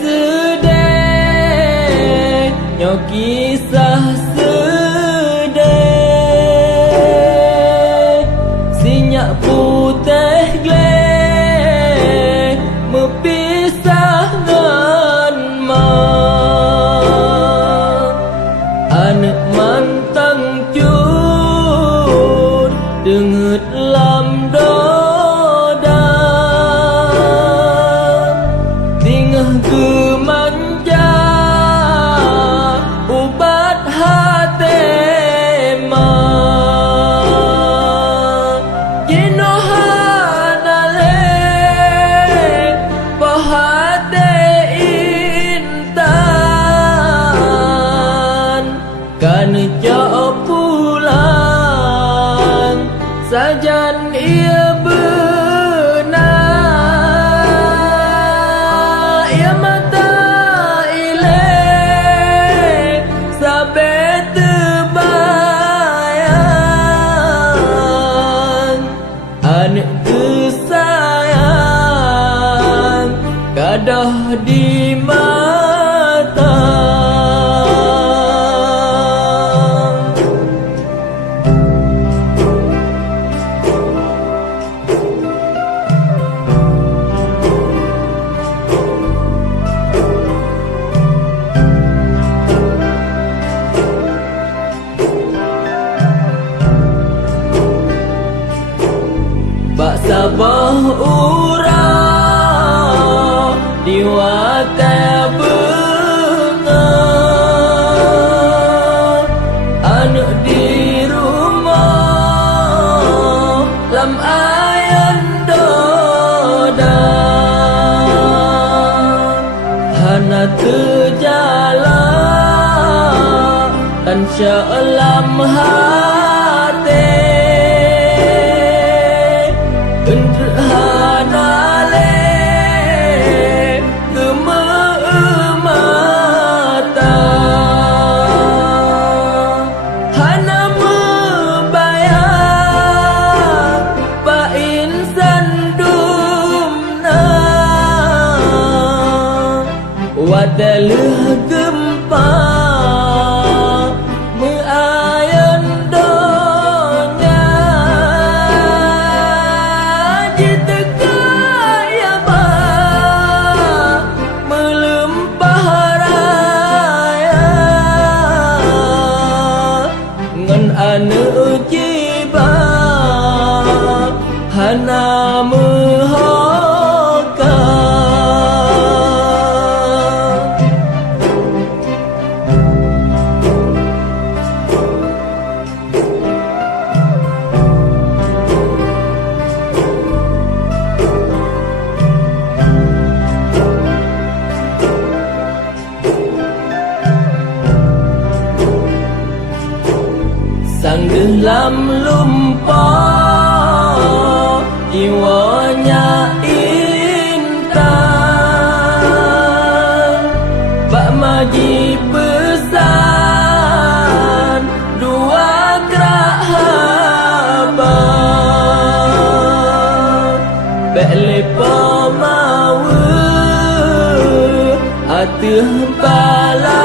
sedih nyo kisah sedih sinyak putih gleh mepisah ngan anak mantang cun denget lam doda tingah gemanja ubat hati jinohan alek pahate intan kan jauh pulang sajan ia benar ia mata ilek sampai terbayang anak kesayang gadah di mata. Bak sabah urang di watai bengar anak di rumah lam ayan doda hana terjalan dan syalam hati wadalah gempa meayan donya jiteka ya ba melempah raya ngan anu jiba hana sang dalam lumpur jiwanya intan bak maji pesan dua gerak habar bek lepa mawe atuh balanyo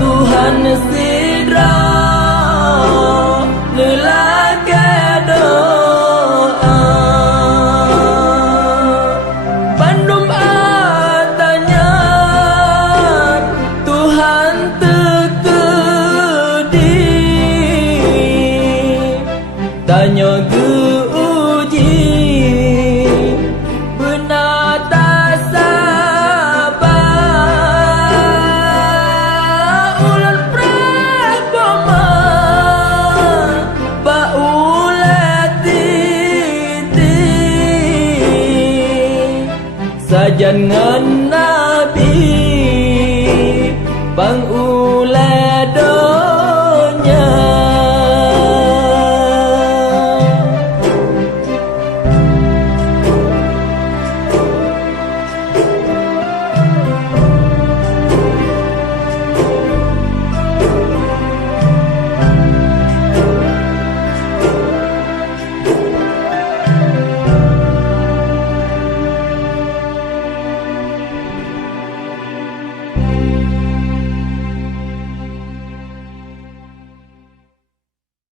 Tuhan sidra lelaki doa Bandung atanya Tuhan tekedi tanya geuji benar tak sajan ngan nabi bang